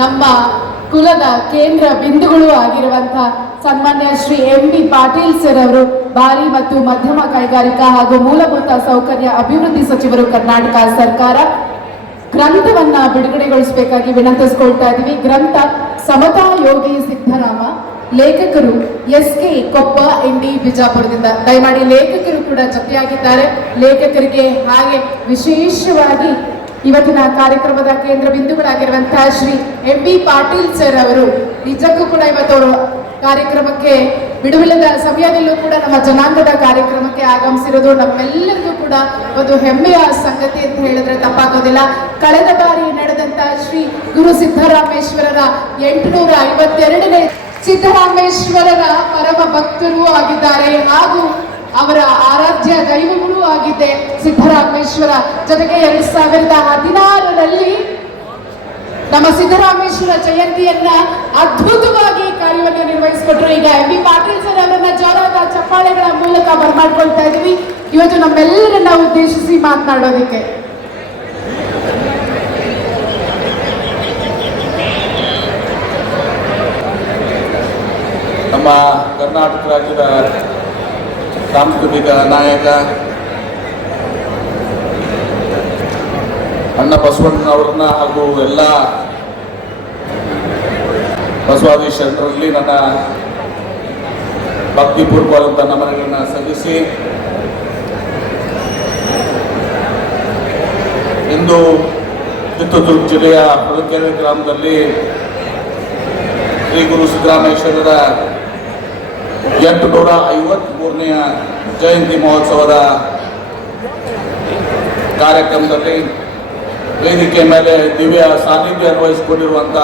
ನಮ್ಮ ಕುಲದ ಕೇಂದ್ರ ಬಿಂದುಗಳು ಆಗಿರುವಂತಹ ಸನ್ಮಾನ್ಯ ಶ್ರೀ ಎಂ.ಬಿ. ಪಾಟೀಲ್ ಸರ್ ಅವರು ಭಾರಿ ಮತ್ತು ಮಧ್ಯಮ ಕೈಗಾರಿಕಾ ಹಾಗೂ ಮೂಲಭೂತ ಸೌಕರ್ಯ ಅಭಿವೃದ್ಧಿ ಸಚಿವರು, ಕರ್ನಾಟಕ ಸರ್ಕಾರ, ಗ್ರಂಥವನ್ನ ಬಿಡುಗಡೆಗೊಳಿಸಬೇಕಾಗಿ ವಿನಂತಿಸಿಕೊಳ್ತಾ ಇದ್ದೀವಿ. ಗ್ರಂಥ ಸಮತಾ ಯೋಗಿ ಸಿದ್ದರಾಮ, ಲೇಖಕರು ಎಸ್.ಕೆ. ಕೊಪ್ಪ, ಇಂಡಿ, ಬಿಜಾಪುರದಿಂದ. ದಯಮಾಡಿ ಲೇಖಕರು ಕೂಡ ಜೊತೆಯಾಗಿದ್ದಾರೆ. ಲೇಖಕರಿಗೆ ಹಾಗೆ ವಿಶೇಷವಾಗಿ ಇವತ್ತಿನ ಕಾರ್ಯಕ್ರಮದ ಕೇಂದ್ರ ಬಿಂದುಗಳಾಗಿರುವಂತಹ ಶ್ರೀ ಎಂ.ಬಿ. ಪಾಟೀಲ್ ಸರ್ ಅವರು ನಿಜಕ್ಕೂ ಕೂಡ ಇವತ್ತು ಕಾರ್ಯಕ್ರಮಕ್ಕೆ ಬಿಡುವಿಲ್ಲದ ಸಮಯದಲ್ಲೂ ಕೂಡ ನಮ್ಮ ಜನಾಂಗದ ಕಾರ್ಯಕ್ರಮಕ್ಕೆ ಆಗಮಿಸಿರೋದು ನಮ್ಮೆಲ್ಲರಿಗೂ ಕೂಡ ಒಂದು ಹೆಮ್ಮೆಯ ಸಂಗತಿ ಅಂತ ಹೇಳಿದ್ರೆ ತಪ್ಪಾಗೋದಿಲ್ಲ. ಕಳೆದ ಬಾರಿ ನಡೆದಂತಹ ಶ್ರೀ ಗುರು ಸಿದ್ದರಾಮೇಶ್ವರರ 852ನೇ ಸಿದ್ದರಾಮೇಶ್ವರರ ಪರಮ ಭಕ್ತರೂ ಆಗಿದ್ದಾರೆ ಹಾಗೂ ಅವರ ಆರಾಧ್ಯ ದೈವಗಳೂ ಆಗಿದ್ದೆ ಸಿದ್ದರಾಮೇಶ್ವರ. ಜೊತೆಗೆ 2016ರಲ್ಲಿ ನಮ್ಮ ಸಿದ್ದರಾಮೇಶ್ವರ ಜಯಂತಿಯನ್ನ ಅದ್ಭುತವಾಗಿ ಕಾರ್ಯವನ್ನು ನಿರ್ವಹಿಸಿಕೊಟ್ರು. ಈಗ ಎಂ.ಬಿ. ಪಾಟೀಲ್ ಸರ್ ಅವರನ್ನ ಜೋರಾದ ಚಪ್ಪಾಳೆಗಳ ಮೂಲಕ ಬರಮಾಡ್ಕೊಳ್ತಾ ಇದ್ದೀವಿ ಇವತ್ತು ನಮ್ಮೆಲ್ಲರನ್ನ ಉದ್ದೇಶಿಸಿ ಮಾತನಾಡೋದಕ್ಕೆ. ನಮ್ಮ ಕರ್ನಾಟಕ ರಾಜ್ಯದ ಸಾಂಸ್ಕೃತಿಕ ನಾಯಕ ಅಣ್ಣ ಬಸವಣ್ಣನವರನ್ನ ಹಾಗೂ ಎಲ್ಲ ಬಸವಾದಿ ಶರಣರಲ್ಲಿ ನನ್ನ ಭಕ್ತಿಪೂರ್ವಕವಾದಂಥ ನಮನಗಳನ್ನು ಸಲ್ಲಿಸಿ ಇಂದು ಚಿತ್ರದುರ್ಗ ಜಿಲ್ಲೆಯ ಹೊಳಲ್ಕೆರೆ ಗ್ರಾಮದಲ್ಲಿ ಶ್ರೀ ಗುರು ಸಿದ್ದರಾಮೇಶ್ವರರ 853ನೇ ಜಯಂತಿ ಮಹೋತ್ಸವದ ಕಾರ್ಯಕ್ರಮದಲ್ಲಿ ವೇದಿಕೆ ಮೇಲೆ ದಿವ್ಯ ಸಾನ್ನಿಧ್ಯ ಅನ್ವಯಿಸಿಕೊಂಡಿರುವಂಥ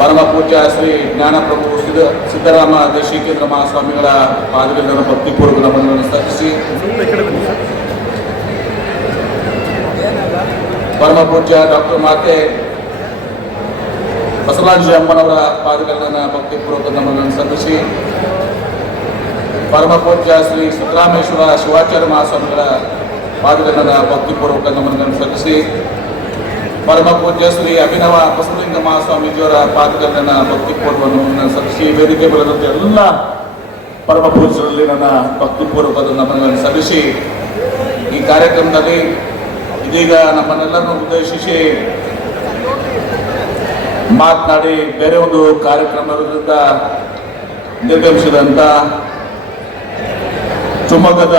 ಪರಮ ಪೂಜ್ಯ ಶ್ರೀ ಜ್ಞಾನಪ್ರಭು ಸಿದ್ದರಾಮ ದೇಶಿಕೇಂದ್ರ ಮಹಾಸ್ವಾಮಿಗಳ ಪಾದಗಳನ್ನು ಭಕ್ತಿಪೂರ್ವಕ ನಮನಗಳನ್ನು ಸಲ್ಲಿಸಿ ಪರಮ ಪೂಜ್ಯ ಡಾಕ್ಟರ್ ಮಾತೆ ಬಸವರಾಜ ಅಮ್ಮನವರ ಪಾದಗಳನ್ನು ಭಕ್ತಿಪೂರ್ವಕ ನಮನಗಳನ್ನು ಸಲ್ಲಿಸಿ ಪರಮ ಪೂಜ್ಯ ಶ್ರೀ ಸಿದ್ದರಾಮೇಶ್ವರ ಶಿವಾಚಾರ್ಯ ಮಹಾಸ್ವಾಮಿಗಳ ಪಾದಗಳನ್ನು ಭಕ್ತಿಪೂರ್ವಕ ನಮನಗಳನ್ನು ಸಲ್ಲಿಸಿ ಪರಮ ಪೂಜ್ಯ ಶ್ರೀ ಅಭಿನವ ಬಸವಲಿಂಗ ಮಹಾಸ್ವಾಮೀಜಿಯವರ ಪಾದಗಳನ್ನು ಭಕ್ತಿಪೂರ್ವಕ ನಮನಗಳನ್ನು ಸಲ್ಲಿಸಿ ವೇದಿಕೆ ಬರೆದಂತೆ ಎಲ್ಲ ಪರಮ ಪೂಜ್ಯರಲ್ಲಿ ನನ್ನ ಭಕ್ತಿಪೂರ್ವಕದ ನಮನಗಳನ್ನು ಸಲ್ಲಿಸಿ ಈ ಕಾರ್ಯಕ್ರಮದಲ್ಲಿ ಇದೀಗ ನಮ್ಮನ್ನೆಲ್ಲರನ್ನು ಉದ್ದೇಶಿಸಿ ಮಾತನಾಡಿ ಬೇರೆ ಒಂದು ಕಾರ್ಯಕ್ರಮದಿಂದ ನಿರ್ಗಮಿಸಿದಂಥ ಶಿವಮೊಗ್ಗದ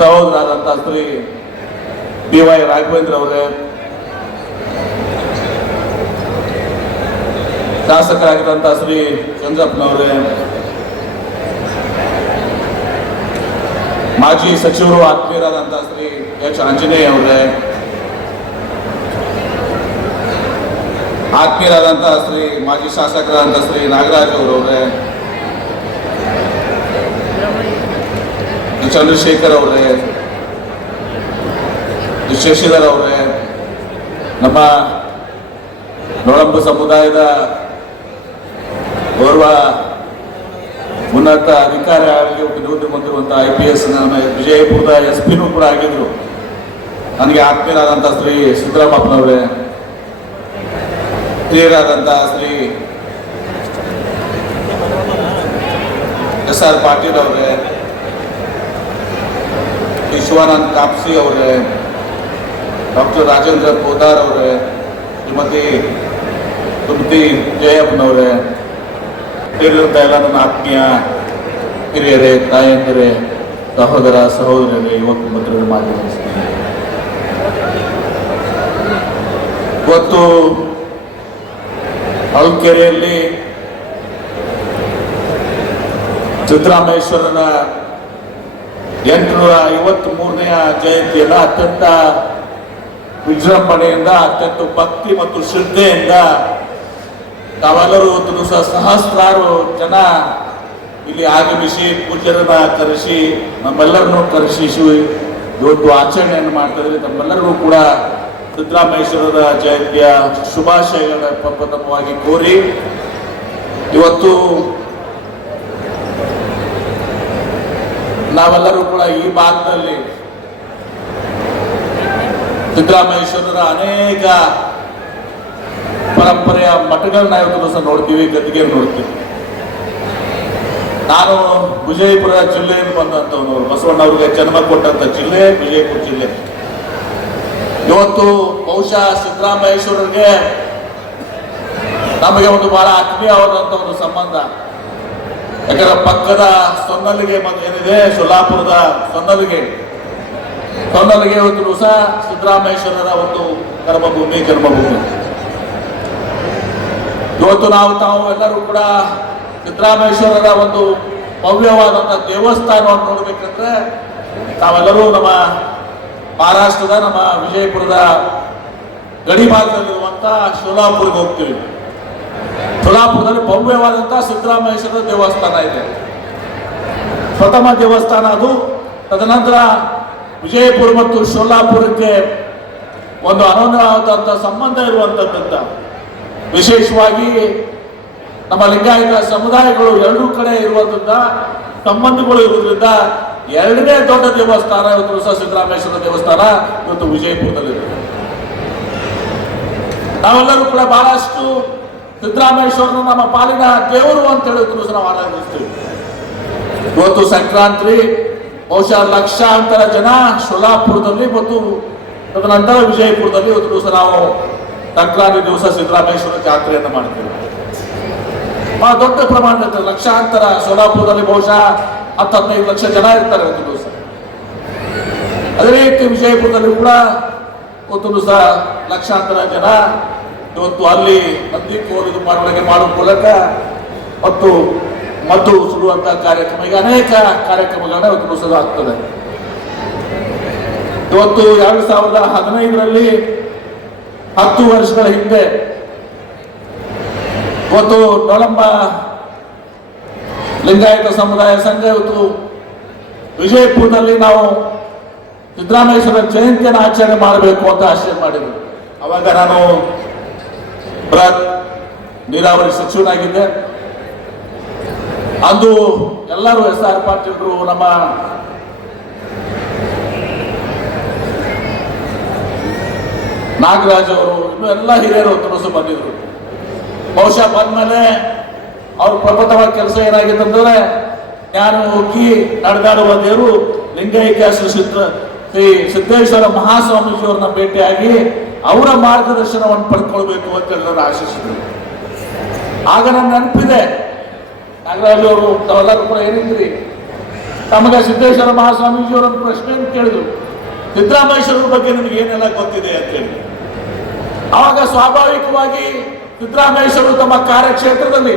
ಸಹೋದರಾದಂಥ ಶ್ರೀ ಬಿ.ವೈ. ರಾಘವೇಂದ್ರ ಅವರೇ, ಶಾಸಕರಾಗಿದ್ದಂಥ ಶ್ರೀ ಚಂದ್ರಪ್ಪನವರೇ, ಮಾಜಿ ಸಚಿವರು ಆತ್ಮೀಯರಾದಂಥ ಶ್ರೀ ಎಚ್. ಆಂಜನೇಯ ಅವರೇ, ಆತ್ಮೀಯರಾದಂಥ ಶ್ರೀ ಮಾಜಿ ಶಾಸಕರಾದಂಥ ಶ್ರೀ ನಾಗರಾಜ್ ಅವರವರೇ, ಚಂದ್ರಶೇಖರ್ ಅವರೇ, ಶಶಿಧರ್ ಅವರೇ, ನಮ್ಮ ನೊಳಂಬ ಸಮುದಾಯದ ಓರ್ವ ಉನ್ನತ ಅಧಿಕಾರಿ ಆಗಿ ನಿವೃತ್ತಿ ಹೊಂದಿರುವಂಥ IPS ವಿಜಯಪುರದ SP ಕೂಡ ಆಗಿದ್ರು. ನನಗೆ ಆತ್ಮೀಯರಾದಂಥ ಶ್ರೀ ಸಿದ್ದರಾಮಪ್ಪನವರೇ, ಹಿರಿಯರಾದಂಥ ಶ್ರೀ S.R. ಪಾಟೀಲ್ ಅವರೇ, ಶಿವಾನಂದ್ ಕಾಪ್ಸಿ ಅವರೇ, ಡಾಕ್ಟರ್ ರಾಜೇಂದ್ರ ಪೋದಾರ್ ಅವರೇ, ಶ್ರೀಮತಿ ತುಮತಿ ಜಯಪ್ಪನವರೇ, ಸೇರಿದಂಥ ಎಲ್ಲ ನನ್ನ ಆತ್ಮೀಯ ಹಿರಿಯರೇ, ತಾಯಂದಿರೇ, ಸಹೋದರ ಸಹೋದರರೇ, ಯುವಕ ಮಿತ್ರರು ಮಾತನಾಡಿಸ್ತೀನಿ. ಇವತ್ತು ಹೊಳಲ್ಕೆರೆಯಲ್ಲಿ ಸಿದ್ದರಾಮೇಶ್ವರನ 853ನೇ ಜಯಂತಿಯನ್ನು ಅತ್ಯಂತ ವಿಜೃಂಭಣೆಯಿಂದ, ಅತ್ಯಂತ ಭಕ್ತಿ ಮತ್ತು ಶ್ರದ್ಧೆಯಿಂದ ತಾವೆಲ್ಲರೂ ಒಂದು ದಿವಸ ಸಹಸ್ರಾರು ಜನ ಇಲ್ಲಿ ಆಗಮಿಸಿ ಪೂಜ್ಯರನ್ನ ಕರೆಸಿ ನಮ್ಮೆಲ್ಲರನ್ನೂ ಕರೆಸಿ ಇವತ್ತು ಆಚರಣೆಯನ್ನು ಮಾಡ್ತಾ ಇದ್ರೆ ತಮ್ಮೆಲ್ಲರಿಗೂ ಕೂಡ ಸಿದ್ದರಾಮೇಶ್ವರರ ಜಯಂತಿಯ ಶುಭಾಶಯಗಳ ಪ್ರಪ್ರಥಮವಾಗಿ ಕೋರಿ ಇವತ್ತು ನಾವೆಲ್ಲರೂ ಕೂಡ ಈ ಭಾಗದಲ್ಲಿ ಸಿದ್ದರಾಮೇಶ್ವರರ ಅನೇಕ ಪರಂಪರೆಯ ಮಠಗಳನ್ನ ಇವತ್ತು ಸಹ ನೋಡ್ತೀವಿ, ಗದ್ದಿಗೆ ನೋಡ್ತೀವಿ. ನಾನು ವಿಜಯಪುರ ಜಿಲ್ಲೆಯನ್ನು ಬಂದಂಥವನು, ಬಸವಣ್ಣವ್ರಿಗೆ ಜನ್ಮ ಕೊಟ್ಟಂತ ಜಿಲ್ಲೆ ವಿಜಯಪುರ ಜಿಲ್ಲೆ. ಇವತ್ತು ಬಹುಶಃ ಸಿದ್ದರಾಮೇಶ್ವರರಿಗೆ ನಮಗೆ ಒಂದು ಬಹಳ ಆತ್ಮೀಯವಾದಂಥ ಒಂದು ಸಂಬಂಧ. ಯಾಕಂದ್ರೆ ಪಕ್ಕದ ಸೊನ್ನಲಿಗೆ ಏನಿದೆ, ಸೊಲ್ಲಾಪುರದ ಸೊನ್ನಲಿಗೆ ಇವತ್ತು ಸಹ ಸಿದ್ದರಾಮೇಶ್ವರರ ಒಂದು ಕರ್ಮಭೂಮಿ, ಜನ್ಮಭೂಮಿ. ಇವತ್ತು ತಾವು ಎಲ್ಲರೂ ಕೂಡ ಸಿದ್ದರಾಮೇಶ್ವರರ ಒಂದು ಭವ್ಯವಾದಂಥ ದೇವಸ್ಥಾನವನ್ನು ನೋಡ್ಬೇಕಂದ್ರೆ ನಾವೆಲ್ಲರೂ ನಮ್ಮ ಮಹಾರಾಷ್ಟ್ರದ ನಮ್ಮ ವಿಜಯಪುರದ ಗಡಿ ಭಾಗದಲ್ಲಿರುವಂಥ ಸೋಲಾಪುರ್ಗೆ ಹೋಗ್ತೀವಿ. ಸೋಲಾಪುರದಲ್ಲಿ ಭವ್ಯವಾದಂಥ ಸಿದ್ದರಾಮೇಶ್ವರ ದೇವಸ್ಥಾನ ಇದೆ, ಪ್ರಥಮ ದೇವಸ್ಥಾನ ಅದು. ತದನಂತರ ವಿಜಯಪುರ ಮತ್ತು ಸೋಲಾಪುರಕ್ಕೆ ಒಂದು ಅನನ್ಯವಾದಂಥ ಸಂಬಂಧ ಇರುವಂಥದ್ದಂತ, ವಿಶೇಷವಾಗಿ ನಮ್ಮ ಲಿಂಗಾಯತ ಸಮುದಾಯಗಳು ಎರಡೂ ಕಡೆ ಇರುವುದರಿಂದ ಸಂಬಂಧಗಳು ಇರುವುದರಿಂದ ಎರಡನೇ ದೊಡ್ಡ ದೇವಸ್ಥಾನ ಇವತ್ತು ಸಹ ಸಿದ್ದರಾಮೇಶ್ವರ ದೇವಸ್ಥಾನ ಇವತ್ತು ವಿಜಯಪುರದಲ್ಲಿದೆ. ನಾವೆಲ್ಲರೂ ಕೂಡ ಬಹಳಷ್ಟು ಸಿದ್ದರಾಮೇಶ್ವರನ ನಮ್ಮ ಪಾಲಿನ ದೇವರು ಅಂತ ಹೇಳಿದ್ರು ಸಹ ನಾವು ಆರಾಧಿಸ್ತೀವಿ. ಇವತ್ತು ಸಂಕ್ರಾಂತಿ ಬಹುಶಃ ಲಕ್ಷಾಂತರ ಜನ ಸೋಲಾಪುರದಲ್ಲಿ ಮತ್ತು ತದನಂತರ ವಿಜಯಪುರದಲ್ಲಿ ಇವತ್ತು ಸಹ ನಾವು ಸಂಕ್ರಾಂತಿ ದಿವಸ ಸಿದ್ದರಾಮೇಶ್ವರ ಜಾತ್ರೆಯನ್ನು ಮಾಡ್ತೀವಿ. ಬಹಳ ದೊಡ್ಡ ಪ್ರಮಾಣದ ಲಕ್ಷಾಂತರ, ಸೋಲಾಪುರದಲ್ಲಿ ಬಹುಶಃ 10-15 ಲಕ್ಷ ಜನ ಇರ್ತಾರೆ ಒಂದು ದಿವಸ. ಅದೇ ರೀತಿ ವಿಜಯಪುರದಲ್ಲಿ ಕೂಡ ಒಂದು ದಿವಸ ಲಕ್ಷಾಂತರ ಜನ ಇವತ್ತು ಅಲ್ಲಿ ನಂದಿ ಕೋಲು ಮಾಡುವ ಮೂಲಕ ಮತ್ತು ಮದ್ದು ಸುಡುವಂತ ಕಾರ್ಯಕ್ರಮ, ಈಗ ಅನೇಕ ಕಾರ್ಯಕ್ರಮಗಳನ್ನ ಇವತ್ತು ದಿವಸ ಆಗ್ತದೆ. ಇವತ್ತು 2015ರಲ್ಲಿ 10 ವರ್ಷಗಳ ಹಿಂದೆ ಇವತ್ತು ನೊಳಂಬ ಲಿಂಗಾಯತ ಸಮುದಾಯ ಸಂಘ ಇವತ್ತು ವಿಜಯಪುರದಲ್ಲಿ ನಾವು ಸಿದ್ದರಾಮೇಶ್ವರ ಜಯಂತಿಯನ್ನು ಆಚರಣೆ ಮಾಡಬೇಕು ಅಂತ ಆಶಯ ಮಾಡಿದ್ರು. ಅವಾಗ ನಾನು ಬೃಹತ್ ನೀರಾವರಿ ಸಚಿವನಾಗಿದ್ದೆ. ಅಂದು ಎಲ್ಲರೂ SR ಪಾಟೀಲರು, ನಮ್ಮ ನಾಗರಾಜ್ ಅವರು, ಇನ್ನು ಎಲ್ಲ ಹಿರಿಯರು ಹೊತ್ತು ಬಂದಿದ್ರು. ಬಹುಶಃ ಬಂದ್ಮೇಲೆ ಅವ್ರ ಪ್ರಪ್ರಥಮ ಕೆಲಸ ಏನಾಗಿತ್ತು ಅಂದ್ರೆ, ಜ್ಞಾನ ಹೋಗಿ ನಡೆದಾಡುವ ದೇವರು ಲಿಂಗೈಕ್ಯ ಶ್ರೀ ಸಿದ್ದೇಶ್ವರ ಮಹಾಸ್ವಾಮೀಜಿಯವ್ರನ್ನ ಭೇಟಿಯಾಗಿ ಅವರ ಮಾರ್ಗದರ್ಶನವನ್ನು ಪಡ್ಕೊಳ್ಬೇಕು ಅಂತ ಎಲ್ಲರೂ ಆಶಿಸಿದ್ರು. ಆಗ ನನ್ನ ನೆನಪಿದೆ, ನಾಗರಾಜ್ ಅವರು ತಾವೆಲ್ಲರೂ ಕೂಡ ಏನಿದ್ರಿ, ತಮಗೆ ಸಿದ್ದೇಶ್ವರ ಮಹಾಸ್ವಾಮೀಜಿಯವರನ್ನು ಪ್ರಶ್ನೆಯನ್ನು ಕೇಳಿದ್ರು, ಸಿದ್ದರಾಮೇಶ್ವರರ ಬಗ್ಗೆ ನಿಮಗೆ ಏನೆಲ್ಲ ಗೊತ್ತಿದೆ ಅಂತ ಹೇಳಿ. ಆವಾಗ ಸ್ವಾಭಾವಿಕವಾಗಿ ಸಿದ್ದರಾಮೇಶ್ವರರು ತಮ್ಮ ಕಾರ್ಯಕ್ಷೇತ್ರದಲ್ಲಿ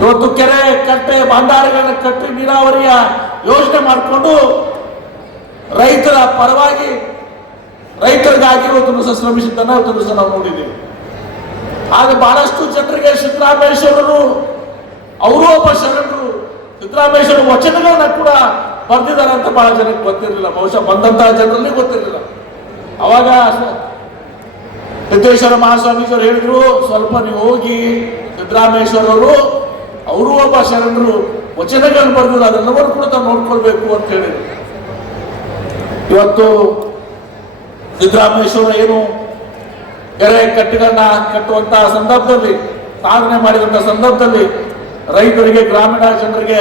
ಇವತ್ತು ಕೆರೆ ಕಟ್ಟೆ ಬಂಡಾರಗಳನ್ನು ಕಟ್ಟಿ ನೀರಾವರಿಯ ಯೋಜನೆ ಮಾಡಿಕೊಂಡು ರೈತರ ಪರವಾಗಿ, ರೈತರಿಗಾಗಿ ಇವತ್ತು ದಿವಸ ಶ್ರಮಿಸಿದ್ದನ್ನು ಇವತ್ತು ದಿವಸ ನಾವು ನೋಡಿದ್ದೀವಿ. ಆಗ ಬಹಳಷ್ಟು ಜನರಿಗೆ ಸಿದ್ದರಾಮೇಶ್ವರರು ಅವರು ಒಬ್ಬ ಶರಣರು, ಸಿದ್ದರಾಮೇಶ್ವರ ವಚನಗಳನ್ನ ಕೂಡ ಬರೆದಿದ್ದಾರೆ ಅಂತ ಬಹಳ ಜನಕ್ಕೆ ಗೊತ್ತಿರಲಿಲ್ಲ. ಬಹುಶಃ ಬಂದಂತಹ ಜನರಲ್ಲಿ ಗೊತ್ತಿರಲಿಲ್ಲ. ಅವಾಗ ಸಿದ್ದೇಶ್ವರ ಮಹಾಸ್ವಾಮೀಜಿಯವರು ಹೇಳಿದ್ರು, ಸ್ವಲ್ಪ ನೀವು ಹೋಗಿ ಸಿದ್ದರಾಮೇಶ್ವರರು ಅವರು ಒಬ್ಬ ಶರಣರು, ವಚನಗಳನ್ನು ಬರೆದಿದ್ರು, ಅದೆಲ್ಲವನ್ನೂ ಕೂಡ ತಾವು ನೋಡ್ಕೊಳ್ಬೇಕು ಅಂತ ಹೇಳಿದ್ರು. ಇವತ್ತು ಸಿದ್ದರಾಮೇಶ್ವರ ಏನು ಕೆರೆ ಕಟ್ಟೆಗಳನ್ನ ಕಟ್ಟುವಂತಹ ಸಂದರ್ಭದಲ್ಲಿ, ಸಾಧನೆ ಮಾಡಿದಂತಹ ಸಂದರ್ಭದಲ್ಲಿ ರೈತರಿಗೆ, ಗ್ರಾಮೀಣ ಜನರಿಗೆ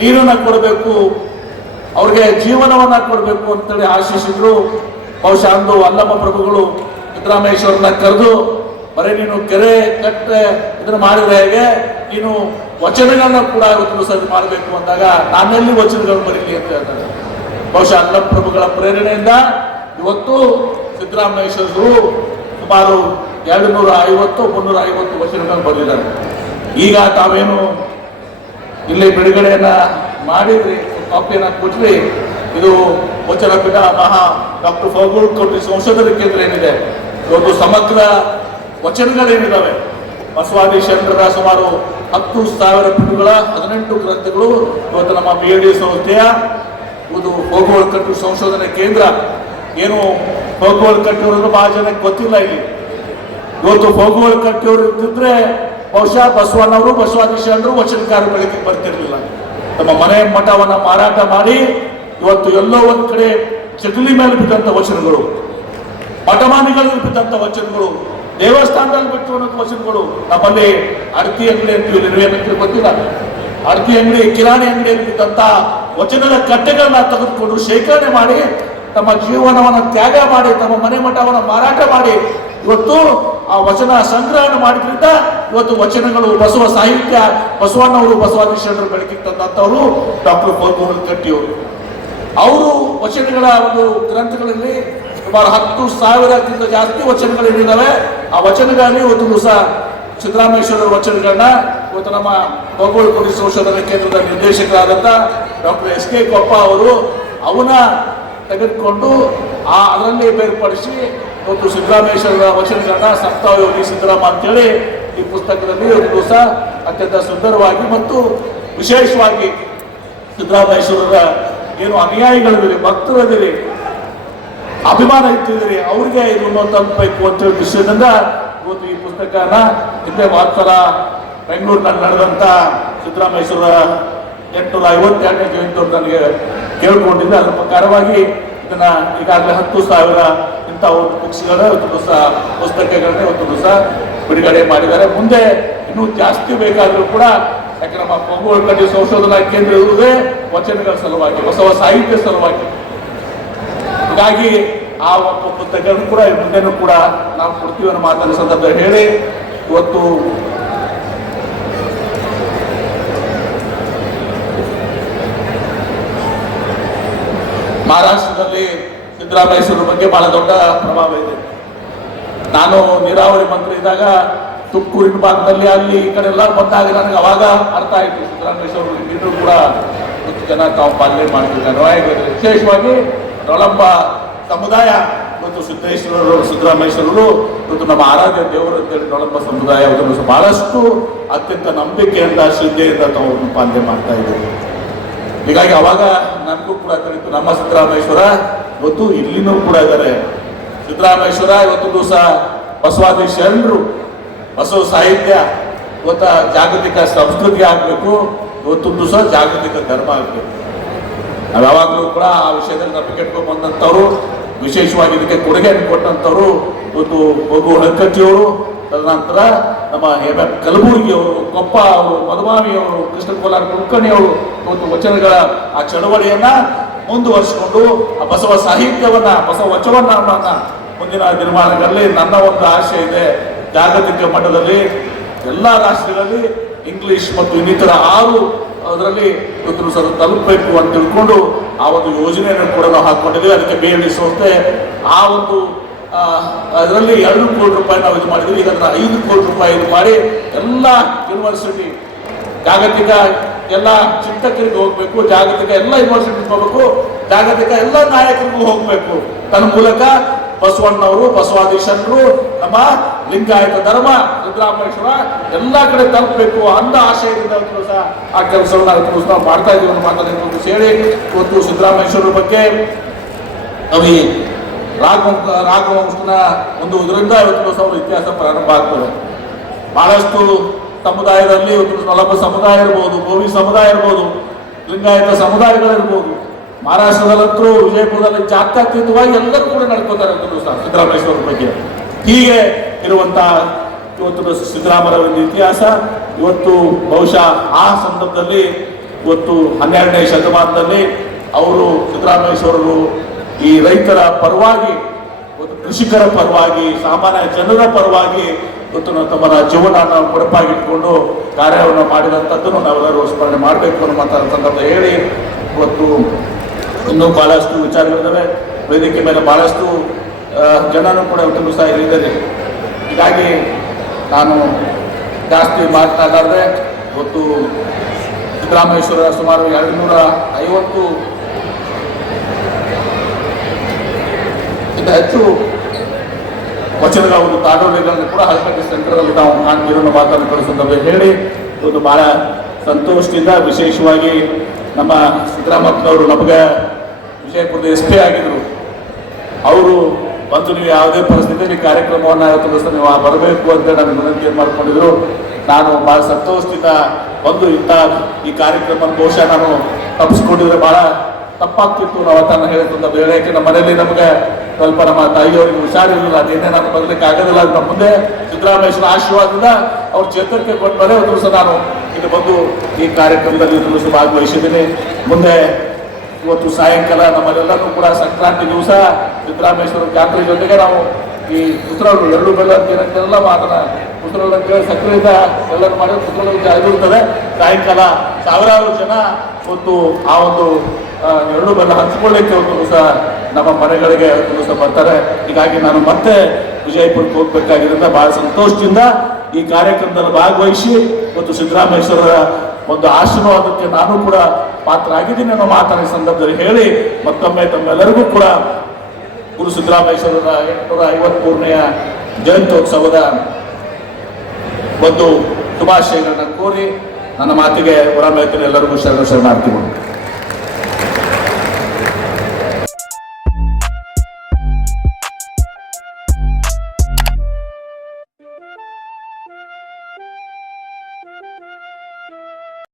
ನೀರನ್ನು ಕೊಡಬೇಕು, ಅವ್ರಿಗೆ ಜೀವನವನ್ನ ಕೊಡಬೇಕು ಅಂತೇಳಿ ಆಶಿಸಿದ್ರು. ಬಹುಶಃ ಅಂದು ಅಲ್ಲಮ್ಮ ಪ್ರಭುಗಳು ಸಿದ್ದರಾಮೇಶ್ವರನ ಕರೆದು, ಬರೀ ನೀನು ಕೆರೆ ಕಟ್ಟೆ ಇದನ್ನು ಮಾಡಿದ್ರೆ ಹೇಗೆ, ನೀನು ವಚನಗಳನ್ನ ಕೂಡ ಇವತ್ತು ಸರಿ ಮಾಡಬೇಕು ಅಂದಾಗ ನಾನೆಲ್ಲಿ ವಚನಗಳು ಬರೀಲಿ ಅಂತ ಹೇಳ್ತಾರೆ. ಬಹುಶಃ ಅಲ್ಲಮ್ಮ ಪ್ರಭುಗಳ ಪ್ರೇರಣೆಯಿಂದ ಇವತ್ತು ಸಿದ್ದರಾಮೇಶ್ವರರು ಸುಮಾರು 250-350 ವಚನಗಳನ್ನು ಬರೆದಿದ್ದಾರೆ. ಈಗ ತಾವೇನು ಇಲ್ಲಿ ಬಿಡುಗಡೆಯನ್ನ ಮಾಡಿದ್ರಿ, ಕಾಪಿಯನ್ನ ಕೊಟ್ರಿ, ಇದು ವಚನ ಪೀಠ ಡಾಕ್ಟರ್ ಫಗೂಳ್ ಕೊಟ್ಟಿ ಸಂಶೋಧನಾ ಕೇಂದ್ರ ಏನಿದೆ, ಇವತ್ತು ಸಮಗ್ರ ವಚನಗಳೇನಿದ್ದಾವೆ, ಬಸವಾದಿ ಶರಣರ ಸುಮಾರು 10,000 ಪುಟಗಳ 18 ಗ್ರಂಥಗಳು ಇವತ್ತು ನಮ್ಮ BID ಸಂಸ್ಥೆಯ ಇದು ಫಗೂಳ್ ಕಟ್ಟು ಸಂಶೋಧನಾ ಕೇಂದ್ರ. ಏನು ಫಗೂಳ್ ಕಟ್ಟಿಯವರು ಬಹಳ ಜನಕ್ಕೆ ಗೊತ್ತಿಲ್ಲ. ಇಲ್ಲಿ ಇವತ್ತು ಫಗೂಳ್ ಕಟ್ಟಿಯವರು ಇದ್ದಿದ್ರೆ ಬಹುಶಃ ಬಸವಣ್ಣವರು, ಬಸವಾದಿ ಶರಣರು ವಚನಕಾರಗಳಿಗೆ ಬರ್ತಿರ್ಲಿಲ್ಲ. ತಮ್ಮ ಮನೆ ಮಠವನ್ನ ಮಾರಾಟ ಮಾಡಿ ಇವತ್ತು ಎಲ್ಲೋ ಒಂದ್ ಕಡೆ ಚಕಲಿ ಮೇಲೆ ಬಿದ್ದಂಥ ವಚನಗಳು, ಮಠಮಾನಿಗಳಲ್ಲಿ ಬಿದ್ದಂಥ ವಚನಗಳು, ದೇವಸ್ಥಾನದಲ್ಲಿ ಬಿಟ್ಟಿರುವಂಥ ವಚನಗಳು. ನಮ್ಮಲ್ಲಿ ಅಡಕೆ ಅಂಗಡಿ ಅಂತೀವಿ, ನೀವೇನಂತೀವಿ ಗೊತ್ತಿಲ್ಲ, ಅಡಕೆ ಅಂಗಡಿ, ಕಿರಾಣಿ ಅಂಗಡಿಯಲ್ಲಿ ಬಿದ್ದಂಥ ವಚನದ ಕಟ್ಟೆಗಳನ್ನ ತೆಗೆದುಕೊಂಡು ಶೇಖರಣೆ ಮಾಡಿ ತಮ್ಮ ಜೀವನವನ್ನು ತ್ಯಾಗ ಮಾಡಿ ತಮ್ಮ ಮನೆ ಮಠವನ್ನು ಮಾರಾಟ ಮಾಡಿ ಇವತ್ತು ಆ ವಚನ ಸಂಗ್ರಹಣೆ ಮಾಡಿದ್ರಿಂದ ಇವತ್ತು ವಚನಗಳು, ಬಸವ ಸಾಹಿತ್ಯ, ಬಸವಣ್ಣವರು ಬಸವಾದಿ ಶರಣರು ಬೆಳಕಿಗೆ ತಂದಂಥವರು ಡಾಕ್ಟರ್ ಗೋವಿಂದ ಕಟ್ಟಿಯವರು. ಅವರು ವಚನಗಳ ಒಂದು ಗ್ರಂಥಗಳಲ್ಲಿ ಸುಮಾರು 10,000ಕ್ಕಿಂತ ಜಾಸ್ತಿ ವಚನಗಳೇನಿದ್ದಾವೆ. ಆ ವಚನಗಳಲ್ಲಿ ಇವತ್ತು ದಿವಸ ಸಿದ್ದರಾಮೇಶ್ವರರ ವಚನಗಳನ್ನ ಇವತ್ತು ನಮ್ಮ ಭೌಗೋಳಿಕ ಸಂಶೋಧನಾ ಕೇಂದ್ರದ ನಿರ್ದೇಶಕರಾದಂಥ ಡಾಕ್ಟರ್ ಎಸ್ ಕೆ ಕೊಪ್ಪ ಅವರು ಅವನ್ನ ತೆಗೆದುಕೊಂಡು ಅದರಲ್ಲಿ ಬೇರ್ಪಡಿಸಿ ಇವತ್ತು ಸಿದ್ದರಾಮೇಶ್ವರರ ವಚನಗಳನ್ನ ಸಪ್ತಾಹಯೋಗಿ ಸಿದ್ದರಾಮ ಅಂತೇಳಿ ಈ ಪುಸ್ತಕದಲ್ಲಿ ಒಂದು ದಿವಸ ಅತ್ಯಂತ ಸುಂದರವಾಗಿ ಮತ್ತು ವಿಶೇಷವಾಗಿ ಸಿದ್ದರಾಮೇಶ್ವರರ ಏನು ಅನುಯಾಯಿಗಳಿದ್ದೀರಿ, ಭಕ್ತರಿದ್ದೀರಿ, ಅಭಿಮಾನ ಇಟ್ಟಿದ್ದೀರಿ, ಅವ್ರಿಗೆ ಇದನ್ನು ತಲುಪಬೇಕು ಅಂತೇಳಿ ವಿಷಯದಿಂದ ಇವತ್ತು ಈ ಪುಸ್ತಕನ ಹಿಂದೆ ವಾತ್ಸಲ ಬೆಂಗಳೂರಿನಲ್ಲಿ ನಡೆದಂಥ ಸಿದ್ದರಾಮೇಶ್ವರ 852ನೇ ಜಯಂತಿ ನನಗೆ ಕೇಳ್ಕೊಂಡಿದ್ದೆ. ಅದರ ಪ್ರಕಾರವಾಗಿ ಇದನ್ನ ಈಗಾಗಲೇ 10,000 ಇಂಥ ಒಂದು ಬುಕ್ಸ್ಗಳ ಪುಸ್ತಕಗಳನ್ನ ಇವತ್ತು ದಿವಸ ಬಿಡುಗಡೆ ಮಾಡಿದ್ದಾರೆ. ಮುಂದೆ ಇನ್ನೂ ಜಾಸ್ತಿ ಬೇಕಾದರೂ ಕೂಡ, ಯಾಕೆ ನಮ್ಮ ಭೌಗೋಳಿಕ ಸಂಶೋಧನಾ ಕೇಂದ್ರ ಇರುವುದೇ ವಚನಗಳ ಸಲುವಾಗಿ, ಬಸವ ಸಾಹಿತ್ಯ ಸಲುವಾಗಿ. ಹೀಗಾಗಿ ಆ ಪುಸ್ತಕಗಳನ್ನು ಕೂಡ ಮುಂದೆನೂ ಕೂಡ ನಾವು ಕೊಡ್ತೀವಿ ಅನ್ನೋ ಮಾತನ್ನ ಸಂದರ್ಭ ಹೇಳಿ ಇವತ್ತು ಮಹಾರಾಷ್ಟ್ರದಲ್ಲಿ ಸಿದ್ದರಾಮೇಶ್ವರರ ಬಗ್ಗೆ ಬಹಳ ದೊಡ್ಡ ಪ್ರಭಾವ ಇದೆ. ನಾನು ನೀರಾವರಿ ಮಂತ್ರಿ ಇದ್ದಾಗ ತುಮಕೂರಿನ ಭಾಗದಲ್ಲಿ ಅಲ್ಲಿ ಈ ಕಡೆ ಎಲ್ಲ ಬಂದಾಗ ನನಗೆ ಅವಾಗ ಅರ್ಥ ಆಯಿತು, ಸಿದ್ದರಾಮೇಶ್ವರರು ಇನ್ನೂ ಕೂಡ ಹೆಚ್ಚು ಜನ ತಾವು ಪಾಲನೆ ಮಾಡ್ತಿದ್ದಾರೆ. ವಿಶೇಷವಾಗಿ ನೊಳಂಬ ಸಮುದಾಯ ಮತ್ತು ಸಿದ್ದರಾಮೇಶ್ವರರು ಮತ್ತು ನಮ್ಮ ಆರಾಧ್ಯ ದೇವರು ಅಂತೇಳಿ ನೊಳಂಬ ಸಮುದಾಯ ಅದನ್ನು ಬಹಳಷ್ಟು ಅತ್ಯಂತ ನಂಬಿಕೆಯಿಂದ ಶ್ರದ್ಧೆಯಿಂದ ತಾವು ಪಾಲನೆ ಮಾಡ್ತಾ ಇದ್ದಾರೆ. ಹೀಗಾಗಿ ಅವಾಗ ನನಗೂ ಕೂಡ ತಿಳಿತು, ನಮ್ಮ ಸಿದ್ದರಾಮೇಶ್ವರ ಇವತ್ತು ಇಲ್ಲಿನೂ ಕೂಡ ಇದ್ದಾರೆ. ಸಿದ್ದರಾಮೇಶ್ವರ ಇವತ್ತು ದಿವಸ ಬಸವಾದಿ ಶರಣರು, ಬಸವ ಸಾಹಿತ್ಯ ಇವತ್ತು ಜಾಗತಿಕ ಸಂಸ್ಕೃತಿ ಆಗಬೇಕು, ಇವತ್ತು ದಿವಸ ಜಾಗತಿಕ ಧರ್ಮ ಆಗಬೇಕು. ನಾವು ಯಾವಾಗಲೂ ಕೂಡ ಆ ವಿಷಯದಲ್ಲಿ ನಂಬಿಕೆ ಇಟ್ಕೊಂಡು ಬಂದಂಥವ್ರು, ವಿಶೇಷವಾಗಿ ಇದಕ್ಕೆ ಕೊಡುಗೆಯನ್ನು ಕೊಟ್ಟಂಥವ್ರು ಇವತ್ತು ಗೋಗು ಹಳಕಟ್ಟಿಯವರು, ತದನಂತರ ನಮ್ಮ ಎಂ ಕಲಬುರ್ಗಿಯವರು, ಕೊಪ್ಪ ಅವರು, ಮಧುಮಾವಿಯವರು, ಕೃಷ್ಣ ಕೋಲಾರ ಕುಲಕರ್ಣಿಯವರು ಇವತ್ತು ವಚನಗಳ ಆ ಚಳವಳಿಯನ್ನ ಮುಂದುವರಿಸಿಕೊಂಡು ಆ ಬಸವ ಸಾಹಿತ್ಯವನ್ನ, ಬಸವ ವಚನವನ್ನ ಮುಂದಿನ ದಿನಮಾನಗಳಲ್ಲಿ ನನ್ನ ಒಂದು ಆಶೆ ಇದೆ, ಜಾಗತಿಕ ಮಟ್ಟದಲ್ಲಿ ಎಲ್ಲ ರಾಷ್ಟ್ರಗಳಲ್ಲಿ ಇಂಗ್ಲಿಷ್ ಮತ್ತು ಇನ್ನಿತರ 6 ಅದರಲ್ಲಿ ಇವತ್ತು ಸರ್ ತಲುಪಬೇಕು ಅಂತ ತಿಳ್ಕೊಂಡು ಆ ಒಂದು ಯೋಜನೆಯನ್ನು ಕೂಡ ನಾವು ಹಾಕೊಂಡಿದ್ದೀವಿ. ಅದಕ್ಕೆ BLD ಸಂಸ್ಥೆ ಆ ಒಂದು ಅದರಲ್ಲಿ 2 ಕೋಟಿ ರೂಪಾಯಿ ನಾವು ಇದು ಮಾಡಿದ್ವಿ. ಈಗ ಅದನ್ನ 5 ಕೋಟಿ ರೂಪಾಯಿ ಇದು ಮಾಡಿ ಎಲ್ಲ ಯೂನಿವರ್ಸಿಟಿ, ಜಾಗತಿಕ ಎಲ್ಲ ಚಿಂತಕರಿಗೆ ಹೋಗ್ಬೇಕು, ಜಾಗತಿಕ ಎಲ್ಲ ಯೂನಿವರ್ಸಿಟಿಗೆ ಹೋಗ್ಬೇಕು, ಜಾಗತಿಕ ಎಲ್ಲ ನಾಯಕರಿಗೂ ಹೋಗ್ಬೇಕು. ತನ್ನ ಮೂಲಕ ಬಸವಣ್ಣವರು, ಬಸವಾದಿ ಶರಣರು, ನಮ್ಮ ಲಿಂಗಾಯತ ಧರ್ಮ, ಸಿದ್ದರಾಮೇಶ್ವರ ಎಲ್ಲ ಕಡೆ ತಲುಪಬೇಕು ಅಂದ ಆಶಯದಿಂದ ಸಹ ಆ ಕೆಲಸವನ್ನು ನಾವು ಮಾಡ್ತಾ ಇದ್ದೀವಿ ಅನ್ನೋ ಮಾತನ್ನು ಸೇರಿ ಇವತ್ತು ಸಿದ್ದರಾಮೇಶ್ವರರ ಬಗ್ಗೆ ಕವಿ ರಾಘವಂಶನ ಒಂದು ಇದರಿಂದ ಇವತ್ತು ಅವರ ಇತಿಹಾಸ ಪ್ರಾರಂಭ ಆಗ್ತದೆ. ಬಹಳಷ್ಟು ಸಮುದಾಯದಲ್ಲಿ ಇವತ್ತು ನೊಳಂಬ ಸಮುದಾಯ ಇರ್ಬೋದು, ಗೋವಿ ಸಮುದಾಯ ಇರ್ಬೋದು, ಲಿಂಗಾಯತ ಸಮುದಾಯಗಳಿರ್ಬೋದು, ಮಹಾರಾಷ್ಟ್ರದಲ್ಲಂತೂ ವಿಜಯಪುರದಲ್ಲಿ ಜಾತ್ಯತೀತವಾಗಿ ಎಲ್ಲರೂ ಕೂಡ ನಡ್ಕೋತಾರೆ ಸಿದ್ದರಾಮೇಶ್ವರರ ಬಗ್ಗೆ. ಹೀಗೆ ಇರುವಂತ ಇವತ್ತು ಸಿದ್ದರಾಮಯ್ಯರ ಇತಿಹಾಸ ಇವತ್ತು ಬಹುಶಃ ಆ ಸಂದರ್ಭದಲ್ಲಿ ಇವತ್ತು 12ನೇ ಶತಮಾನದಲ್ಲಿ ಅವರು ಸಿದ್ದರಾಮೇಶ್ವರರು ಈ ರೈತರ ಪರವಾಗಿ, ಇವತ್ತು ಕೃಷಿಕರ ಪರವಾಗಿ, ಸಾಮಾನ್ಯ ಜನರ ಪರವಾಗಿ ಇವತ್ತು ತಮ್ಮ ಜೀವನ ಮುಡುಪಾಗಿಟ್ಕೊಂಡು ಕಾರ್ಯವನ್ನು ಮಾಡಿದಂಥದ್ದನ್ನು ನಾವೆಲ್ಲರೂ ಸ್ಮರಣೆ ಮಾಡಬೇಕು ಅನ್ನೋ ಮಾತಾಡೋ ಸಂದರ್ಭ ಹೇಳಿ ಇವತ್ತು ಇನ್ನೂ ಬಹಳಷ್ಟು ವಿಚಾರಗಳಿದ್ದಾವೆ. ವೇದಿಕೆ ಮೇಲೆ ಬಹಳಷ್ಟು ಜನನೂ ಕೂಡ ಇವತ್ತು ಸಹ ಇಲ್ಲಿದ್ದಾರೆ. ಹೀಗಾಗಿ ನಾನು ಜಾಸ್ತಿ ಮಾತನಾಡಲಾರದೆ ಇವತ್ತು ಸಿದ್ದರಾಮೇಶ್ವರ ಸುಮಾರು 250 ಹೆಚ್ಚು ವಚನಗಳ ಒಂದು ತಾಡೋಲೆಗಳನ್ನು ಕೂಡ ಹಳಕಟ್ಟಿ ಸೆಂಟರ್ನಲ್ಲಿ ನಾವು ಕಾಣ್ತಿರೋ ಮಾತನ್ನು ಕಳಿಸೋದನ್ನು ಹೇಳಿ ಇವತ್ತು ಬಹಳ ಸಂತೋಷದಿಂದ, ವಿಶೇಷವಾಗಿ ನಮ್ಮ ಸಿದ್ದರಾಮಯ್ಯನವರು ನಮಗೆ ವಿಜಯಪುರದ SP ಆಗಿದ್ರು. ಅವರು ಬಂದು ನೀವು ಯಾವುದೇ ಪರಿಸ್ಥಿತಿಯಲ್ಲಿ ಕಾರ್ಯಕ್ರಮವನ್ನು ಇವತ್ತು ನೀವು ಬರಬೇಕು ಅಂತ ನನಗೆ ವಿನಂತಿಯನ್ನು ಮಾಡಿಕೊಂಡಿದ್ರು. ನಾನು ಬಹಳ ಸಂತೋಷದಿಂದ ಬಂದು ಈ ಕಾರ್ಯಕ್ರಮ ಬಹುಶಃ ನಾನು ತಪ್ಪಿಸ್ಕೊಂಡಿದ್ರೆ ಬಹಳ ತಪ್ಪಾಗ್ತಿತ್ತು. ನಾವು ತನ್ನ ಹೇಳಿದ ಹೇಳಕ್ಕೆ ನಮ್ಮ ಮನೆಯಲ್ಲಿ ನಮಗೆ ಸ್ವಲ್ಪ ನಮ್ಮ ತಾಯಿಯವರಿಗೆ ಹುಷಾರಿರಲಿಲ್ಲ, ನಿನ್ನೆ ನಾನು ಬರ್ಲಿಕ್ಕೆ ಆಗೋದಿಲ್ಲ. ನಮ್ಮ ಮುಂದೆ ಸಿದ್ದರಾಮೇಶ್ವರ ಆಶೀರ್ವಾದದಿಂದ ಅವ್ರ ಚೇತರಿಕೆ ಕೊಟ್ಟ ಮೇಲೆ ಒಂದು ದಿವಸ ನಾನು ಇಲ್ಲಿ ಬಂದು ಈ ಕಾರ್ಯಕ್ರಮದಲ್ಲಿ ಒಂದು ದಿವಸ ಭಾಗವಹಿಸಿದ್ದೀನಿ. ಮುಂದೆ ಇವತ್ತು ಸಾಯಂಕಾಲ ನಮ್ಮಲ್ಲೆಲ್ಲರೂ ಕೂಡ ಸಂಕ್ರಾಂತಿ ದಿವಸ ಸಿದ್ದರಾಮೇಶ್ವರ ಜಾತ್ರೆ ಜೊತೆಗೆ ನಾವು ಈ ಪುತ್ರಗಳು ಎರಡು ಬೆಲ್ಲ ಅಂತ ಏನಂತೆಲ್ಲ ಅದನ್ನ ಪುತ್ರಗಳು ಅಂತೇಳಿ ಸಕ್ಕರೆಯಿಂದ ಎಲ್ಲರೂ ಮಾಡಿ ಪುತ್ರಗಳು ಆಗಿರುತ್ತದೆ. ಸಾಯಂಕಾಲ ಸಾವಿರಾರು ಜನ ಇವತ್ತು ಆ ಒಂದು ಎರಡು ಬೆಲ್ಲ ಹಂಚ್ಕೊಳ್ಳಿಕ್ಕೆ ಒಂದು ದಿವಸ ನಮ್ಮ ಮನೆಗಳಿಗೆ ಒಂದು ದಿವಸ ಬರ್ತಾರೆ. ಹೀಗಾಗಿ ನಾನು ಮತ್ತೆ ವಿಜಯಪುರಕ್ಕೆ ಹೋಗ್ಬೇಕಾಗಿರೋದ್ರಿಂದ ಬಹಳ ಸಂತೋಷದಿಂದ ಈ ಕಾರ್ಯಕ್ರಮದಲ್ಲಿ ಭಾಗವಹಿಸಿ ಇವತ್ತು ಸಿದ್ದರಾಮೇಶ್ವರರ ಒಂದು ಆಶೀರ್ವಾದಕ್ಕೆ ನಾನು ಕೂಡ ಪಾತ್ರ ಆಗಿದ್ದೀನಿ ಅನ್ನೋ ಮಾತನ್ನ ಸಂದರ್ಭದಲ್ಲಿ ಹೇಳಿ ಮತ್ತೊಮ್ಮೆ ತಮ್ಮೆಲ್ಲರಿಗೂ ಕೂಡ ಗುರು ಸಿದ್ದರಾಮೇಶ್ವರರ 853ನೇ ಜಯಂತ್ಯೋತ್ಸವದ ಒಂದು ಶುಭಾಶಯಗಳನ್ನ ಕೋರಿ ನನ್ನ ಮಾತಿಗೆ ಹೊರಮೇಳ್ತೀನಿ. ಎಲ್ಲರಿಗೂ ಶರಣಾರ್ಥಿಗಳು.